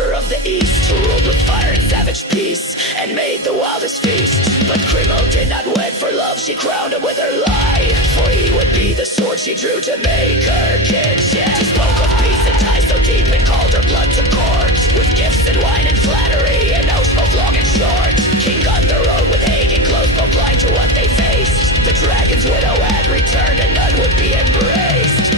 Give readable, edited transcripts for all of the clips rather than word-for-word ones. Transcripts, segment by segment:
emperor of the east, who ruled with fire and savage peace, and made the wildest feast. But Kriemhild did not wed for love, she crowned him with her life, for he would be the sword she drew to make her kinship. She spoke of peace and ties so deep and called her blood to court, with gifts and wine and flattery, and oaths both long and short. King Gunther rode with Hagen, close both blind to what they faced. The dragon's widow had returned and none would be embraced.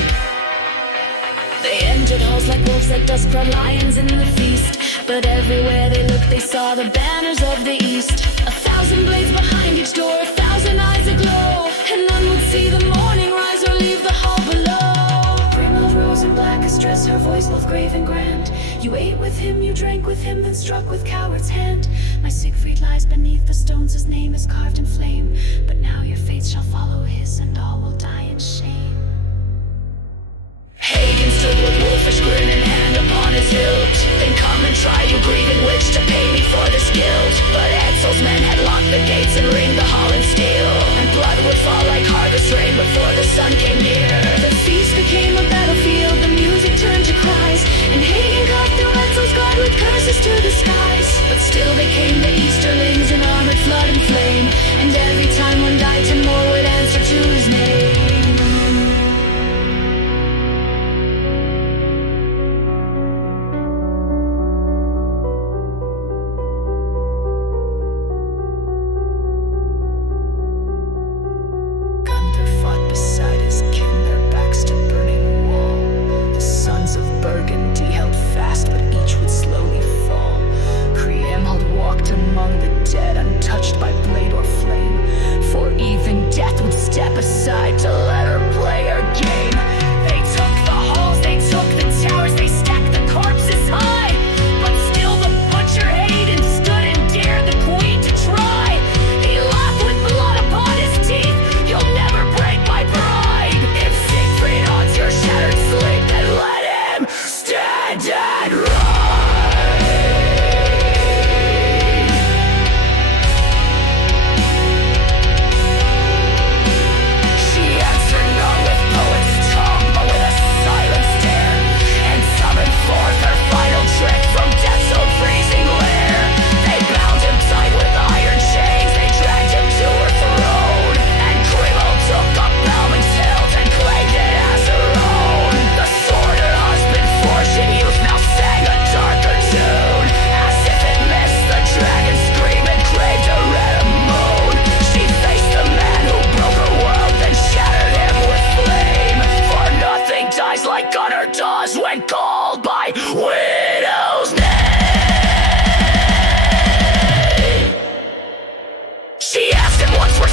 They entered halls like wolves, like dust-proud lions in the feast. But everywhere they looked, they saw the banners of the east. 1,000 blades behind each door, 1,000 eyes aglow, and none would see the morning rise or leave the hall below. Kriemhild rose in blackest dress, her voice both grave and grand. You ate with him, you drank with him, then struck with coward's hand. My Siegfried lies beneath the stones, his name is carved in flame. But now your fates shall follow his, and all will die in shame. Hagen stood with wolfish grin and hand upon his hilt. Then come and try, you grieving witch, to pay me for this guilt. But Etzel's men had locked the gates and ringed the hall in steel, and blood would fall like harvest rain before the sun came near. The feast became a battlefield, the music turned to cries, and Hagen carved through Etzel's guard with curses to the skies. But still they came, the Easterlings, in armored flood and flame, and every time one died, 10 more would answer to his name.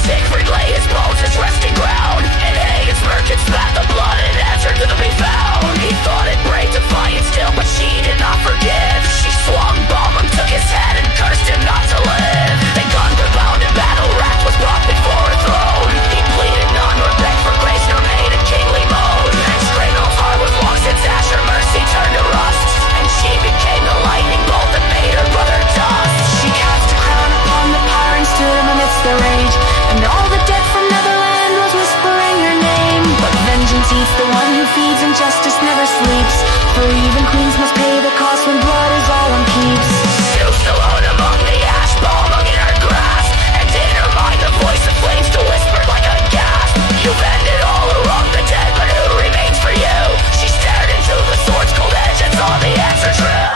Siegfried lay his bones, his resting ground, and Hagen's merchant spat the blood and answered to be found. He thought it brave, defiant still, but she did not forgive. She swung Balmung, took his head, and cursed him not to live. Then Gunther, bound in battle wrath, was brought before her throne. He pleaded none, nor begged for grace, nor made a kingly moan. And Kriemhild's heart was long since ash, her mercy turned to rust, and she became the lightning bolt that made her brother dust. She cast a crown upon the pyre and stood amidst the rage, and all the dead from Netherland was whispering her name. But vengeance eats the one who feeds, and justice never sleeps, for even queens must pay the cost when blood is all one keeps. Zeus alone among the ash, Balmung in her grasp, and in her mind the voice of flames still whispered like a gasp. You've ended all who wronged the dead, but who remains for you? She stared into the sword's cold edge and saw the answer true.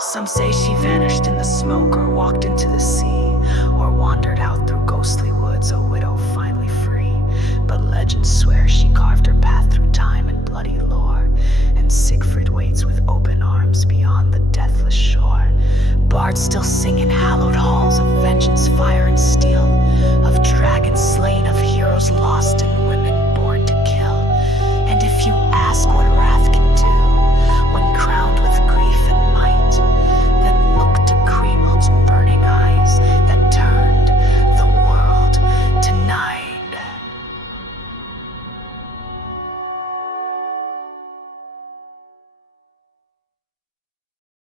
Some say she vanished in the smoke, or walked into the sea, or wandered out through ghostly woods, a widow finally free. But legends swear she carved her path